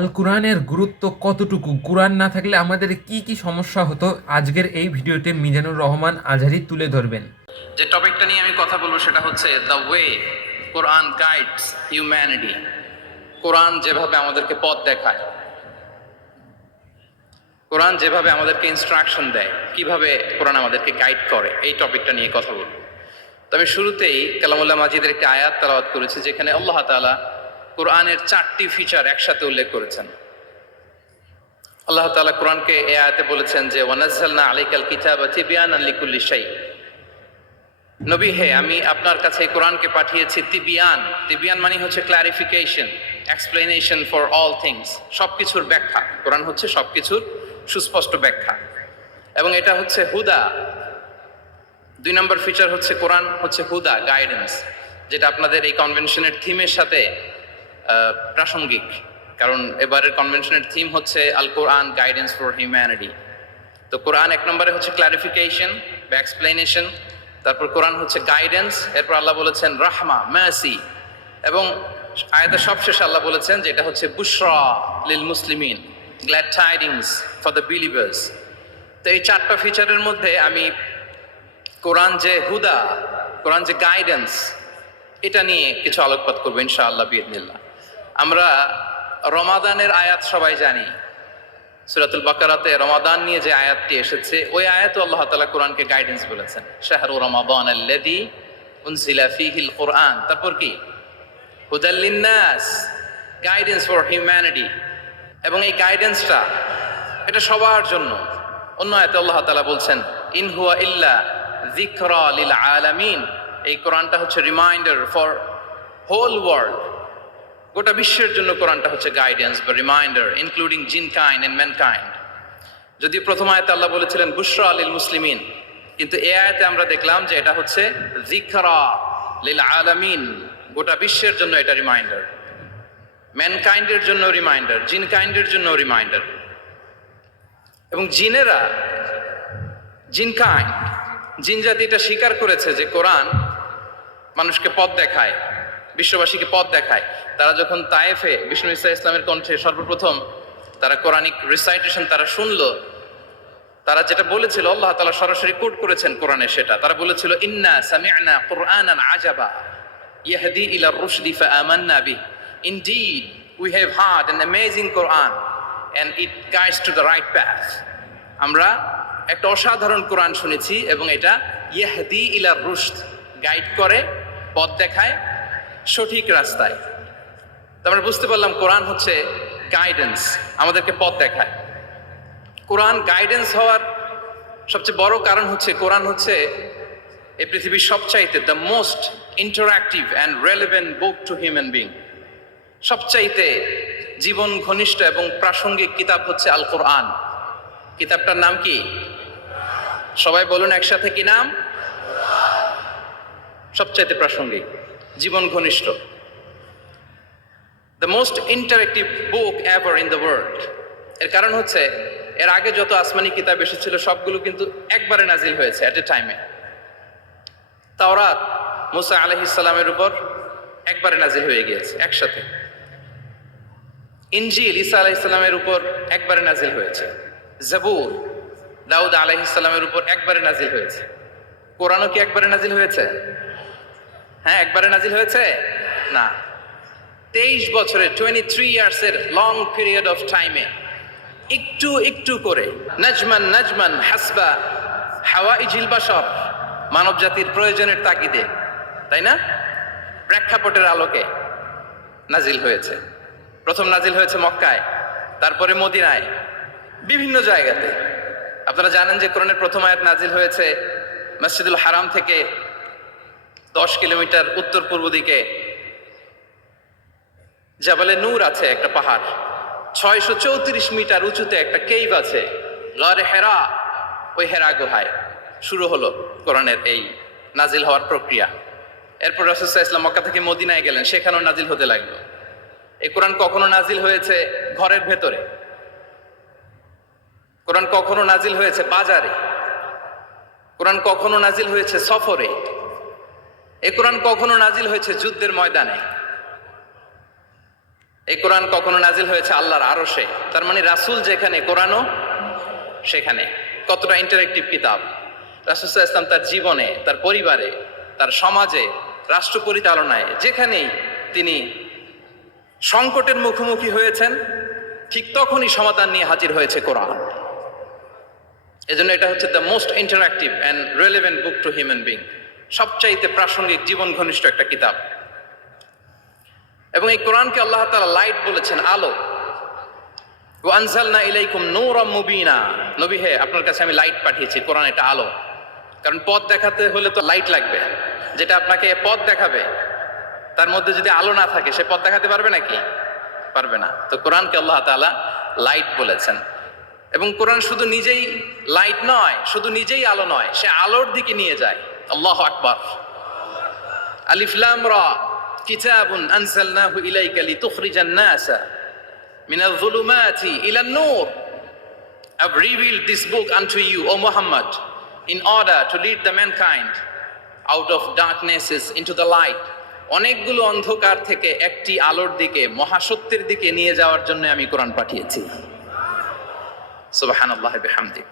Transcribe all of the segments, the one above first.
আল কোরআনের গুরুত্ব কতটুকু? কোরআন না থাকলে আমাদের কি কি সমস্যা হতো, আজকের এই ভিডিওতে মিজানুর রহমান আজহারী তুলে ধরবেন। যে টপিকটা নিয়ে আমি কথা বলবো সেটা হচ্ছে the way Quran guides humanity. Quran যেভাবে আমাদেরকে পথ দেখায়, কোরআন যেভাবে আমাদেরকে ইনস্ট্রাকশন দেয়, কিভাবে কোরআন আমাদেরকে গাইড করে, এই টপিকটা নিয়ে কথা বলবো। তবে শুরুতেই কালামুল্লাহ মাজিদের একটি আয়াত তেলাওয়াত করেছে যেখানে আল্লাহ তাআলা কোরআনের 4টি ফিচার একসাথে উল্লেখ করেছেন। আল্লাহ তাআলা কোরআনকে এই আয়াতে বলেছেন যে ওয়ানাজ্জালনা আলাইকাল কিতাবা তিবয়ানান লিকুল্লি শাই। নবী হে, আমি আপনার কাছে এই কোরআনকে পাঠিয়েছি তিবিয়ান। তিবিয়ান মানে হচ্ছে clarification, explanation for all things, সবকিছুর ব্যাখ্যা। কোরআন হচ্ছে সবকিছুর সুস্পষ্ট ব্যাখ্যা, এবং এটা হচ্ছে হুদা। 2 নম্বর ফিচার হচ্ছে কোরআন হচ্ছে হুদা, গাইডেন্স, যেটা আপনাদের এই কনভেনশনের থিমের সাথে প্রাসঙ্গিক। কারণ এবারের কনভেনশনের থিম হচ্ছে আল কোরআন গাইডেন্স ফর হিউম্যানিটি। তো কোরআন 1 নম্বরে হচ্ছে ক্লারিফিকেশন বা এক্সপ্লেনেশন, তারপর কোরআন হচ্ছে গাইডেন্স, এরপর আল্লাহ বলেছেন রাহমা, মার্সি, এবং আয়াতের সবশেষে আল্লাহ বলেছেন যে এটা হচ্ছে বুশরা লিল মুসলিমিন, glad tidings for the believers. তো এই 4টা ফিচারের মধ্যে আমি কোরআন যে হুদা, কোরআন যে গাইডেন্স, এটা নিয়ে কিছু আলোকপাত করবো ইনশাআল্লাহ বিইذনিল্লাহ। আমরা রমাদানের আয়াত সবাই জানি, সূরাতুল বাকারাতে রমাদান নিয়ে যে আয়াতটি এসেছে, ওই আয়াতও আল্লাহ তাআলা কোরআনকে গাইডেন্স বলেছেন, শাহরু রমাদান আল্লাযী উনজিলা ফীহিল কোরআন। তারপর কি? হুদাল লিন্নাস, গাইডেন্স ফর হিউম্যানিটি। এবং এই গাইডেন্সটা এটা সবার জন্য। অন্য আয়াতে আল্লাহ তাআলা বলছেন ইন হুয়া ইল্লা যিকরা লিল আলামিন। এই কোরআনটা হচ্ছে রিমাইন্ডার ফর হোল ওয়ার্ল্ড, গোটা বিশ্বের জন্য কোরআনটা হচ্ছে গাইডেন্স বা reminder, including jinnkind and mankind. যদি প্রথম আয়াতে আল্লাহ বলেছিলেন বুশরা লিল মুসলিমিন, কিন্তু এই আয়াতে আমরা দেখলাম যে এটা হচ্ছে যিকরা লিল আলামিন, গোটা বিশ্বের জন্য এটা রিমাইন্ডার, ম্যানকাইন্ডের জন্য রিমাইন্ডার, জিনকাইন্ডের জন্য রিমাইন্ডার। এবং জিনেরা, জিনকাইন্ড, জিন জাতি এটা স্বীকার করেছে যে কোরআন মানুষকে পথ দেখায়, বিশ্ববাসীকে পথ দেখায়। তারা যখন তায়েফে বিষ্ণু ঈসা ইসলামের কণ্ঠে সর্বপ্রথম তারা কোরআনিক রিসাইটেশন তারা শুনলো, তারা যেটা বলেছিল আল্লাহ তাআলা সরাসরি কোট করেছেন কোরআনে, সেটা তারা বলেছিল ইন্না সামি'না কুরআনান আজাবা ইয়াহদি ইলা রুশদি ফাআমান্না বিহি। Indeed we have heard an amazing Quran and it guides to the right path. আমরা একটা অসাধারণ কোরআন শুনেছি এবং এটা ইয়াহদি ইলা রুশদ, গাইড করে, পথ দেখায় সঠিক রাস্তায়। আমরা বুঝতে পারলাম কোরআন হচ্ছে গাইডেন্স, আমাদেরকে পথ দেখায়। কোরআন গাইডেন্স হওয়ার সবচেয়ে বড় কারণ হচ্ছে কোরআন হচ্ছে এই পৃথিবীর সবচাইতে the most interactive and relevant book to human being. সবচাইতে জীবন ঘনিষ্ঠ এবং প্রাসঙ্গিক কিতাব হচ্ছে আল কোরআন। কিতাবটার নাম কি? সবাই বলুন একসাথে, কি নাম? সবচাইতে প্রাসঙ্গিক, জীবন ঘনিষ্ঠ, the most interactive book ever in the world. এর কারণ হচ্ছে এর আগে যত আসমানি কিতাব এসেছিল সবগুলো কিন্তু একবারে নাজিল হয়েছে এট এ টাইমে। তাওরাত মুসা আলাইহিস সালামের উপর একবারে নাজিল হয়ে গিয়েছে একসাথে। ইনজিল ঈসা আলাইহিস সালামের উপর একবারে নাজিল হয়েছে। জাবুর দাউদ আলাইহিস সালামের উপর একবারে নাজিল হয়েছে। কোরআনও কি একবারে নাজিল হয়েছে? হ্যাঁ, একবারে নাজিল হয়েছে না, 23 বছরের 23 ইয়ার্সের লং পিরিয়ড অফ টাইমে একটু একটু করে নাজমান নাজমান হাসবা হাওয়াইজিল বাশার, মানব জাতির প্রয়োজনের তাগিদে, তাই না, প্রেক্ষাপটের আলোকে নাজিল হয়েছে। প্রথম নাজিল হয়েছে মক্কায়, তারপরে মদিনায়, বিভিন্ন জায়গাতে। আপনারা জানেন যে কোরআনের প্রথম আয়াত নাজিল হয়েছে মসজিদুল হারাম থেকে 10 কিলোমিটার উত্তর পূর্ব দিকে জাবালে নূর আছে, একটা পাহাড়, 634 মিটার উঁচুতে একটা কেইভ আছে, গারে হেরা। ওই হেরা গুহায় শুরু হলো কোরআনের এই নাজিল হওয়ার প্রক্রিয়া। এরপর রাসূল সাল্লাল্লাহু আলাইহি ওয়াসাল্লাম মক্কা থেকে মদিনায় গেলেন, সেখানেও নাজিল হতে লাগলো। এই কোরআন কখনো নাজিল হয়েছে ঘরের ভেতরে, কোরআন কখনো নাজিল হয়েছে বাজারে, কোরআন কখনো নাজিল হয়েছে সফরে, এই কোরআন কখনো নাজিল হয়েছে যুদ্ধের ময়দানে। এই কোরআন কখনো নাজিল হয়েছে আল্লাহর আরশে, তার মানে রাসূল যেখানে কোরআনও সেখানে। কতটা ইন্টারেক্টিভ কিতাব! রাসূল সাল্লাল্লাহু আলাইহি ওয়াসাল্লাম তার জীবনে, তার পরিবারে, তার সমাজে, রাষ্ট্র পরিচালনায় যেখানেই তিনি সংকটের মুখোমুখি হয়েছেন, ঠিক তখনই সমাধান নিয়ে হাজির হয়েছে কোরআন। এজন্য এটা হচ্ছে the most interactive and relevant book to human being, সবচাইতে প্রাসঙ্গিক, জীবন ঘনিষ্ঠ একটা কিতাব। এবং এই কোরআনকে আল্লাহ তাআলা লাইট বলেছেন, আলো। ওয়া আনজালনা ইলাইকুম নূরাম মুবিনা, নবী হে, আপনার কাছে আমি লাইট পাঠিয়েছি। কোরআন এটা আলো, কারণ পথ দেখাতে হলে তো লাইট লাগবে। যেটা আপনাকে পথ দেখাবে তার মধ্যে যদি আলো না থাকে, সে পথ দেখাতে পারবে নাকি? পারবে না। তো কোরআনকে আল্লাহ তাআলা লাইট বলেছেন। এবং কোরআন শুধু নিজেই লাইট নয়, শুধু নিজেই আলো নয়, সে আলোর দিকে নিয়ে যায়। আল্লাহু আকবার। আলিফ লাম রা, কিতাবুন আনজালনাহু ইলাইকা লিতুখরিজান নাসা মিনাল যুলুমাতি ইলান নূর। I've revealed this book unto you, O Muhammad, in order to lead the mankind out of darknesses into the light. অনেকগুলো অন্ধকার থেকে একটি আলোর দিকে, মহাসত্যের দিকে নিয়ে যাওয়ার জন্য আমি কোরআন পাঠিয়েছি। সুবহানাল্লাহ বিহামদি।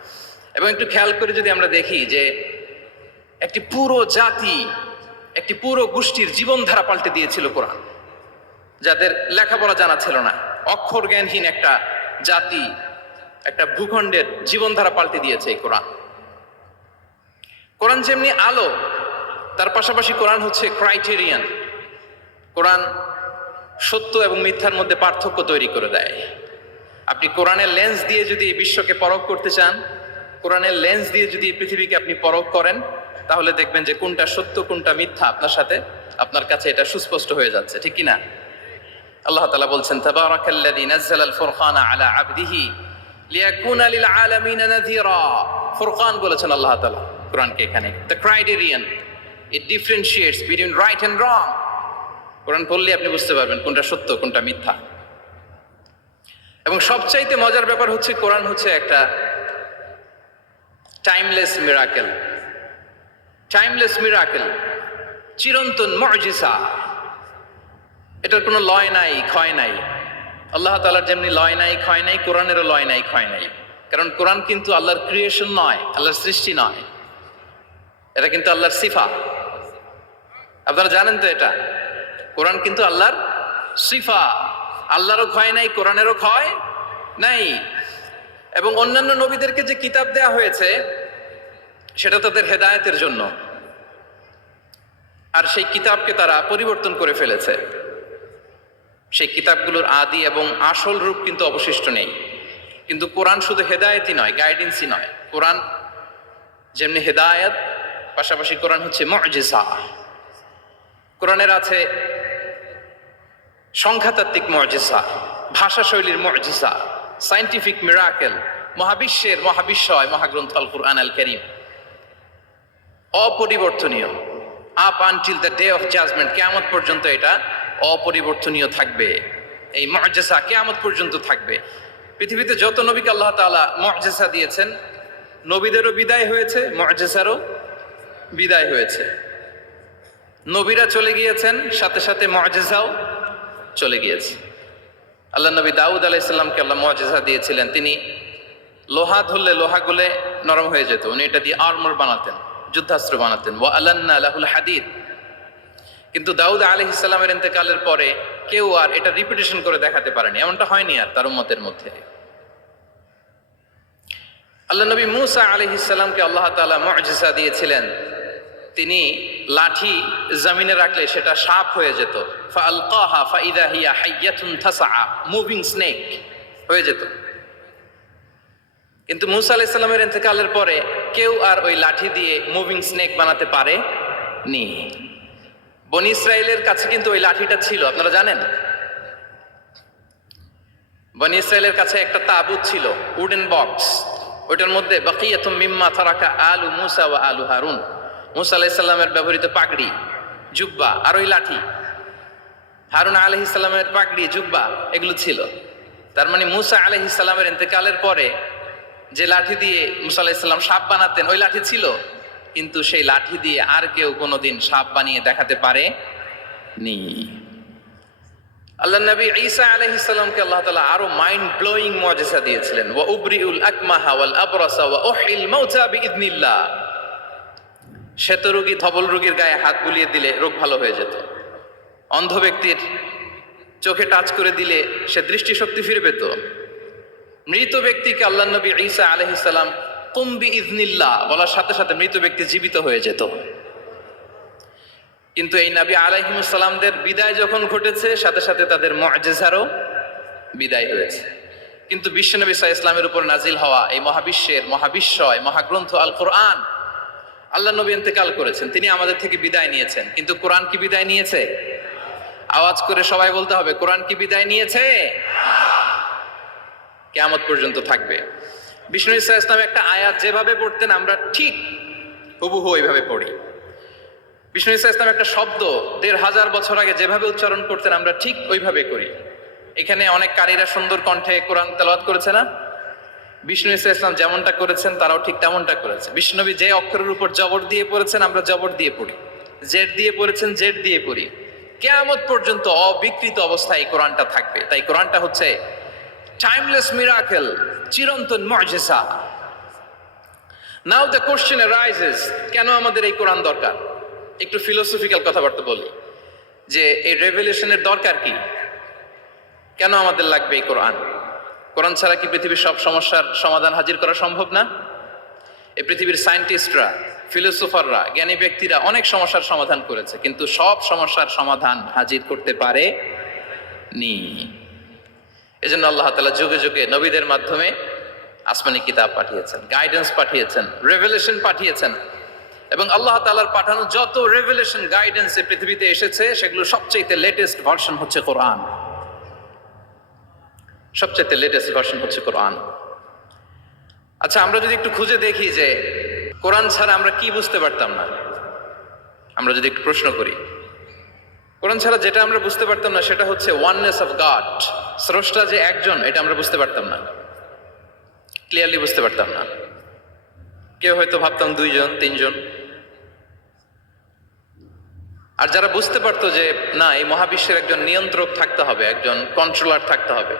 এবং একটু খেয়াল করে যদি আমরা দেখি যে একটি পুরো জাতি, একটি পুরো গোষ্ঠীর জীবনধারা পাল্টে দিয়েছিল কোরআন, যাদের লেখাপড়া জানা ছিল না, অক্ষর জ্ঞানহীন একটা জাতি, একটা ভূখণ্ডের জীবনধারা পাল্টে দিয়েছে এই কোরআন। কোরআন যেমনি আলো, তার পাশাপাশি কোরআন হচ্ছে ক্রাইটেরিয়ান। কোরআন সত্য এবং মিথ্যার মধ্যে পার্থক্য তৈরি করে দেয়। আপনি কোরআনের লেন্স দিয়ে যদি এই বিশ্বকে পরখ করতে চান, কোরআনের লেন্স দিয়ে যদি এই পৃথিবীকে আপনি পরখ করেন, তাহলে দেখবেন যে কোনটা সত্য কোনটা মিথ্যা আপনার সাথে, আপনার কাছে এটা সুস্পষ্ট হয়ে যাচ্ছে, ঠিক কি না? আল্লাহ তাআলা বলছেন, তাবারাকাল্লাযী নাযালাল ফুরকানা আলা আবদিহি লিয়াকুনা লিল আলামিনা নাযীরা। ফুরকান বলেছেন আল্লাহ তাআলা কোরআনকে এখানে। The criterion, it differentiates between right and wrong. Quran পড়লে আপনি বুঝতে পারবেন কোনটা সত্য কোনটা মিথ্যা। এবং সবচাইতে মজার ব্যাপার হচ্ছে, কোরআন হচ্ছে একটা টাইমলেস মিরাকেল। টাইমলেস মিরাকেল, চিরন্তন মুজিজা। এটার কোনো লয় নাই, ক্ষয় নাই। আল্লাহ তাআলার যেমনি লয় নাই, ক্ষয় নাই, কোরআনেরও লয় নাই, ক্ষয় নাই। কারণ কোরআন কিন্তু আল্লাহর ক্রিয়েশন নয়, আল্লাহর সৃষ্টি নয়, এটা কিন্তু আল্লাহর সিফা। আপনারা জানেন তো এটা, কোরআন কিন্তু আল্লাহর সিফা। আল্লাহরও ক্ষয় নাই, কোরআনেরও ক্ষয় নাই। এবং অন্যান্য নবীদেরকে যে কিতাব দেয়া হয়েছে, সেটা তাদের হেদায়েতের জন্য, আর সেই কিতাবকে তারা পরিবর্তন করে ফেলেছে। সেই কিতাবগুলোর আদি এবং আসল রূপ কিন্তু অবশিষ্ট নেই। কিন্তু কোরআন শুধু হেদায়েতই নয়, গাইডেন্সই নয়। কোরআন যেমনি হেদায়েত, পাশাপাশি কোরআন হচ্ছে মুজিজা। কোরআনের আছে সংখ্যাতাত্ত্বিক মুজিজা, ভাষা শৈলীর মুজিজা, সায়েন্টিফিক মিরাকেল, মহাবিশ্বের মহাবিস্ময় মহাগ্রন্থ আল কুরআন আল কারীম, অপরিবর্তনীয়। Up until the day of judgement, কিয়ামত পর্যন্ত এটা অপরিবর্তনীয় থাকবে। এই মুজিজা কিয়ামত পর্যন্ত থাকবে। পৃথিবীতে যত নবীকে আল্লাহ তাআলা মুজিজা দিয়েছেন, নবীদেরও বিদায় হয়েছে, মুজিজারও বিদায় হয়েছে। নবীরা চলে গিয়েছেন, সাথে সাথে মুজিজাও চলে গিয়েছে। আল্লাহ নবী দাউদ আলাইহিস সালামকে আল্লাহ মুজিজা দিয়েছিলেন। তিনি লোহা ধরলে লোহা গলে নরম হয়ে যেত, উনি এটা দিয়ে আর্মর বানাতেন, যুদ্ধাস্ত্র বানাতেন। ওয়া আলান্না লাহুল হাদিদ। কিন্তু দাউদ আলাইহিস সালামের ইন্তেকালের পরে কেউ আর এটা রিপিটেশন করে দেখাতে পারেনি, এমনটা হয়নি আর তার উম্মতের মধ্যে। আল্লাহ নবী মূসা আলাইহিস সালামকে আল্লাহ তাআলা মুজিজা দিয়েছিলেন। তিনি লাঠি জমিনে রাখলে সেটা সাপ হয়ে যেত। ফাআলকাহা ফাইদা হিয়া হাইয়াতুন তাসআ, মুভিং স্নেক হয়ে যেত। কিন্তু মূসা আলাইহিস সালামের ইন্তেকালের পরে কেউ আর ওই লাঠি দিয়ে মুভিং স্নেক বানাতে পারে নি। বনি ইসরাইলের কাছে কিন্তু ওই লাঠিটা ছিল, আপনারা জানেন। বনি ইসরাইলের কাছে একটা তাবুত ছিল, উডেন বক্স, ওইটার মধ্যে বাকিয়াতুম মিম্মা তারাকা আলু মূসা ওয়া আলু হারুন, মূসা আলাইহিস সালামের ব্যবহৃত পাগড়ি, জুব্বা, আর ওই লাঠি, হারুন আলাইহিস সালামের পাগড়ি, জুব্বা, এগুলো ছিল। তার মানে মূসা আলাইহিস সালামের ইন্তেকালের পরে যে লাঠি দিয়ে মূসা আলাইহিস সালাম সাপ বানাতেন, ওই লাঠি ছিল, কিন্তু সেই লাঠি দিয়ে আর কেউ কোনোদিন সাপ বানিয়ে দেখাতে পারে নি। আল্লাহ নবী ঈসা আলাইহিস সালামকে আল্লাহ তাআলা আরো মাইন্ড ব্লোয়িং মুজিজা দিয়েছিলেন, ওয়া উবরিউল আকমাহা ওয়াল আবরাসা ওয়া উহিল মাউতা বিইذনিল্লাহ। শ্বেত রোগী ধবল রোগীর গায়ে হাত বুলিয়ে দিলে রোগ ভালো হয়ে যেত। অন্ধ ব্যক্তির চোখে টাচ করে দিলে সে দৃষ্টিশক্তি ফিরে পেত। মৃত ব্যক্তিকে আল্লাহ নবী ঈসা আলাইহিস সালাম কুম বিইذনিল্লাহ বলার সাথে সাথে মৃত ব্যক্তি জীবিত হয়ে যেত। কিন্তু এই নবী আলাইহিমুস সালামদের বিদায় যখন ঘটেছে, সাথে সাথে তাদের মুআজিজারও বিদায় হয়েছে। কিন্তু বিশ্বনবী সাল্লাল্লাহু আলাইহি ওয়াসাল্লামের উপর নাজিল হওয়া এই মহাবিশ্বের মহাবিশ্বয় মহাগ্রন্থ আল কোরআন, আল্লাহ নবী ইন্তেকাল করেছেন, তিনি আমাদের থেকে বিদায় নিয়েছেন। কিন্তু কোরআন কি বিদায় নিয়েছে? আওয়াজ করে সবাই বলতে হবে, কোরআন কি বিদায় নিয়েছে? কিয়ামত পর্যন্ত থাকবে। বিষ্ণু ইসা ইসলাম একটা আয়াত যেভাবে পড়তেন আমরা ঠিক হুবহু ওইভাবে পড়ি। বিষ্ণু ইসা ইসলাম একটা শব্দ ১৫০০ বছর আগে যেভাবে উচ্চারণ করতেন আমরা ঠিক ওইভাবে করি। এখানে অনেক কারীরা সুন্দর কণ্ঠে কোরআন তেলাওয়াত করেছে না? বিষ্ণু ইসা ইসলাম যেমনটা করেছেন তারাও ঠিক তেমনটা করেছে। বিষ্ণুনবী যে অক্ষরের উপর জবর দিয়ে পড়েছেন আমরা জবর দিয়ে পড়ি, জেড দিয়ে পড়েছেন জেড দিয়ে পড়ি। কিয়ামত পর্যন্ত অবিকৃত অবস্থায় এই কোরআনটা থাকবে। তাই কোরআনটা হচ্ছে টাইমলেস মিরাকেল, চিরন্তন মুজিজা। নাও দ্য কোশ্চেন অ্যারাইজেস, কেন আমাদের এই কোরআন দরকার? একটু ফিলোসফিক্যাল কথাবার্তা বলি যে এই রেভেলেশনের দরকার কি, কেন আমাদের লাগবে এই কোরআন? কোরআন ছাড়া কি পৃথিবীর সব সমস্যার সমাধান হাজির করা সম্ভব না? এই পৃথিবীর সায়েন্টিস্টরা, ফিলোসোফাররা, জ্ঞানী ব্যক্তিরা অনেক সমস্যার সমাধান করেছে, কিন্তু সব সমস্যার সমাধান হাজির করতে পারে নি। এজন্য আল্লাহ তাআলা যুগে যুগে নবীদের মাধ্যমে আসমানি কিতাব পাঠিয়েছেন, গাইডেন্স পাঠিয়েছেন, রেভেলেশন পাঠিয়েছেন। এবং আল্লাহ তাআলার পাঠানো যত রেভেলেশন গাইডেন্স এই পৃথিবীতে এসেছে সেগুলো সবচেয়ে লেটেস্ট ভার্সন হচ্ছে কোরআন। সবচেয়ে লেটেস্ট ভার্সন হচ্ছে কোরআন। আচ্ছা, আমরা যদি একটু খুঁজে দেখি যে কোরআন ছাড়া আমরা কি বুঝতে পারতাম না, আমরা যদি একটু প্রশ্ন করি, কোরআন ছাড়া যেটা আমরা বুঝতে পারতাম না সেটা হচ্ছে ওয়াননেস অফ গড, স্রষ্টা যে একজন, এটা আমরা বুঝতে পারতাম না, ক্লিয়ারলি বুঝতে পারতাম না। কেউ হয়তো ভাবতাম দুইজন তিনজন। আর যারা বুঝতে পারতো যে না, এই মহাবিশ্বের একজন নিয়ন্ত্রক থাকতে হবে, একজন কন্ট্রোলার থাকতে হবে,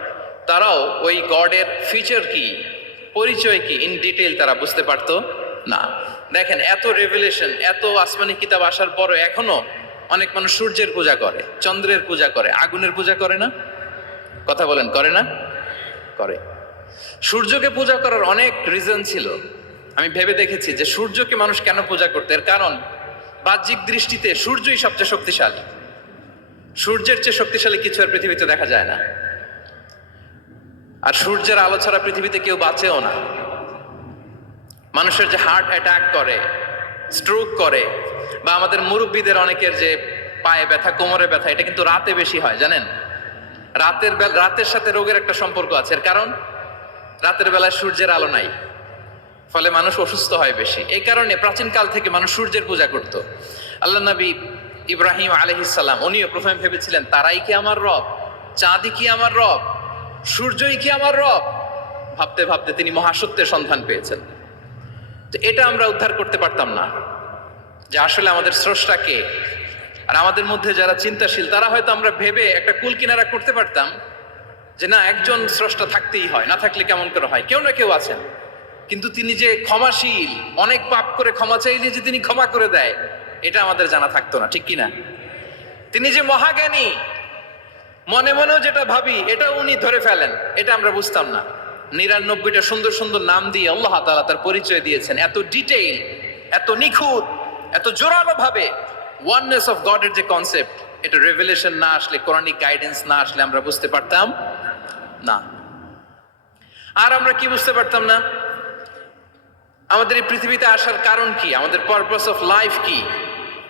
তারাও ওই গডের ফিচার কি, পরিচয় কি, ইন ডিটেইল তারা বুঝতে পারতো না। দেখেন, এত রেভেলেশন, এত আসমানি কিতাব আসার পরও এখনো অনেক মানুষ সূর্যের পূজা করে, চন্দ্রের পূজা করে, আগুনের পূজা করে না? কথা বলেন, করে না? করে। সূর্যকে পূজা করার অনেক রিজন ছিল। আমি ভেবে দেখেছি যে সূর্যকে মানুষ কেন পূজা করতে, এর কারণ বাহ্যিক দৃষ্টিতে সূর্যই সবচেয়ে শক্তিশালী। সূর্যের চেয়ে শক্তিশালী কিছু আর পৃথিবীতে দেখা যায় না। আর সূর্যের আলো ছাড়া পৃথিবীতে কেউ বাঁচেও না। মানুষের যে হার্ট অ্যাটাক করে, স্ট্রোক করে, বা আমাদের মুরব্বীদের অনেকের যে পায়ে ব্যথা, কোমরে ব্যথা, এটা কিন্তু রাতে বেশি হয়, জানেন? রাতের সাথে রোগের একটা সম্পর্ক আছে। এর কারণ রাতের বেলায় সূর্যের আলো নাই, ফলে মানুষ অসুস্থ হয় বেশি। এই কারণে প্রাচীনকাল থেকে মানুষ সূর্যের পূজা করত। আল্লাহ নবী ইব্রাহিম আলাইহিস সালাম, উনিও প্রথমে ভেবেছিলেন তারাই কি আমার রব, চাঁদই কি আমার রব, সূর্যই কি আমার রব। ভাবতে ভাবতে তিনি মহাসত্যের সন্ধান পেয়েছেন। তো এটা আমরা উদ্ধার করতে পারতাম না যে আসলে আমাদের স্রষ্টা কে। আর আমাদের মধ্যে যারা চিন্তাশীল তারা হয়তো আমরা ভেবে একটা কুল কিনারা করতে পারতাম যে না, একজন স্রষ্টা থাকতেই হয়, না থাকলে কেমন করে হয়, কেউ না কেউ আছেন। কিন্তু তিনি যে ক্ষমাশীল, অনেক পাপ করে ক্ষমা চাইলে যে তিনি ক্ষমা করে দেয়, এটা আমাদের জানা থাকতো না, ঠিক কিনা? তিনি যে মহাজ্ঞানী, মনে মনেও যেটা ভাবি এটা উনি ধরে ফেলেন, এটা আমরা বুঝতাম না। ৯৯টা সুন্দর সুন্দর নাম দিয়ে আল্লাহ তাআলা তার পরিচয় দিয়েছেন, এত ডিটেইল, এত নিখুঁত, এত জোরালো ভাবে। ওয়াননেস অফ গডের যে কনসেপ্ট, এটা রেভেলেশন না আসলে, কোরআনিক গাইডেন্স না আসলে আমরা বুঝতে পারতাম না। আর আমরা কি বুঝতে পারতাম না? আমাদের এই পৃথিবীতে আসার কারণ কি, আমাদের পারপাস অফ লাইফ কি,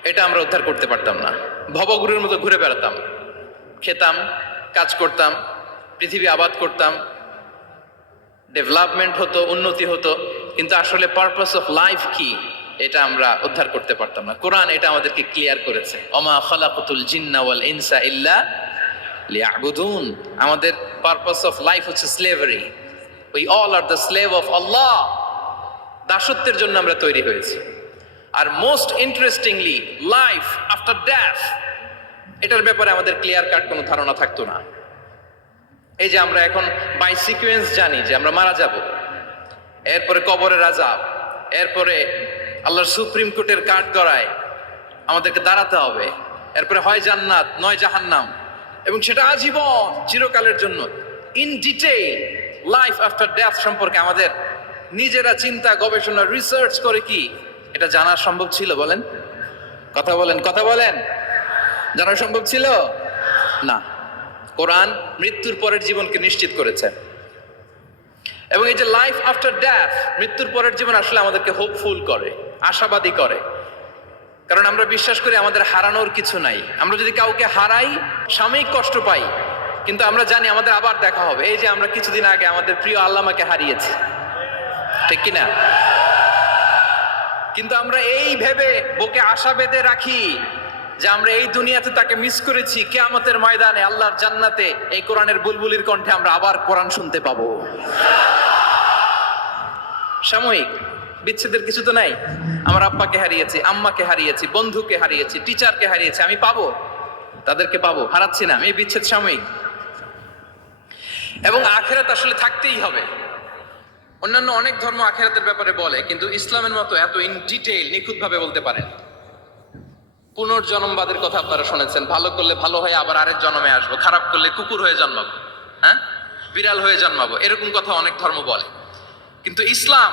এটা আমরা উদ্ধার করতে পারতাম না। ভবঘুরের মতো ঘুরে বেড়াতাম, খেতাম, কাজ করতাম, পৃথিবী আবাদ করতাম, ডেভেলপমেন্ট হতো, উন্নতি হতো, কিন্তু আসলে পারপাস অফ লাইফ কি এটা আমরা উদ্ধার করতে পারতাম না। কোরআন এটা আমাদেরকে ক্লিয়ার করেছে, ওমা খালাকাতুল জিন্না ওয়াল ইনসা ইল্লা লিয়াবুদুন। আমাদের পারপাস অফ লাইফ হচ্ছে slavery. We all are the slave of Allah. দাসত্বের জন্য আমরা তৈরি হয়েছি। আর most interestingly, life after death, এটার ব্যাপারে আমাদের ক্লিয়ার কাট কোনো ধারণা থাকতো না। এই যে আমরা এখন বাই সিকোয়েন্স জানি যে আমরা মারা যাব, এরপরে কবরের আযাব, এরপরে আল্লাহর সুপ্রিম কোর্টের কাঠ গড়ায় আমাদেরকে দাঁড়াতে হবে, এরপরে হয় জান্নাত নয় জাহান্নাম, এবং সেটা আজীবন চিরকালের জন্য। In detail life after death সম্পর্কে আমাদের নিজেরা চিন্তা গবেষণা রিসার্চ করে কি এটা জানা সম্ভব ছিল? বলেন, কথা বলেন, কথা বলেন। জানা সম্ভব ছিল না। কোরআন মৃত্যুর পরের জীবনকে নিশ্চিত করেছে, এবং এই যে লাইফ আফটার ডেথ, মৃত্যুর পরের জীবন আসলে আমাদেরকে হোপফুল করে, আশাবাদী করে। কারণ আমরা বিশ্বাস করি আমাদের হারানোর কিছু নাই। আমরা যদি কাউকে হারাই সাময়িক কষ্ট পাই, কিন্তু আমরা জানি আমাদের আবার দেখা হবে। এই যে আমরা কিছুদিন আগে আমাদের প্রিয় আল্লামাকে হারিয়েছি, ঠিক কিনা? কিন্তু আমরা এই ভেবে বুকে আশা বেঁধে রাখি যে আমরা এই দুনিয়াতে তাকে মিস করেছি, কিয়ামতের ময়দানে আল্লাহর জান্নাতে এই কোরআনের বুলবুলির কণ্ঠে আমরা আবার কোরআন শুনতে পাবো। সাময়িক বিচ্ছেদের কিছু তো নাই। আমার আব্বাকে হারিয়েছি, আম্মাকে হারিয়েছি, বন্ধুকে হারিয়েছি, টিচারকে হারিয়েছি, আমি পাবো, তাদেরকে পাবো, হারাচ্ছি না। এই বিচ্ছেদ সাময়িক, এবং আখিরাত আসলে থাকতেই হবে। অন্যান্য অনেক ধর্ম আখিরাতের ব্যাপারে বলে, কিন্তু ইসলামের মতো এত ইন ডিটেইল নিখুঁত ভাবে বলতে পারেন। পুনর্জন্মবাদের কথা আপনারা শুনেছেন, ভালো করলে ভালো হয়ে আবার আরেক জন্মে আসবো, খারাপ করলে কুকুর হয়ে জন্মাবো, হ্যাঁ, বিড়াল হয়ে জন্মাবো, এরকম কথা অনেক ধর্ম বলে। কিন্তু ইসলাম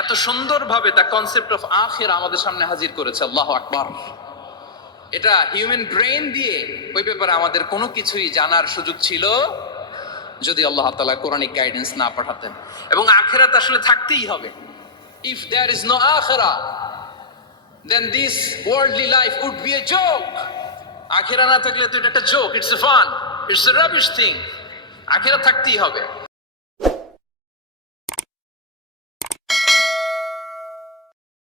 এত সুন্দরভাবে তার কনসেপ্ট অফ আখিরা আমাদের সামনে হাজির করেছে, আল্লাহু আকবার। এটা হিউম্যান ব্রেন দিয়ে ওই ব্যাপারে আমাদের কোনো কিছুই জানার সুযোগ ছিল যদি আল্লাহ তাআলা কোরআনিক গাইডেন্স না পাঠাতেন। এবং আখিরাত আসলে থাকতেই হবে। ইফ দেয়ার ইজ নো আখিরা, then this worldly life would be a joke. আখিরা না থাকলে তো এটা একটা joke, it's a fun, it's a rubbish thing. আখিরা থাকতেই হবে।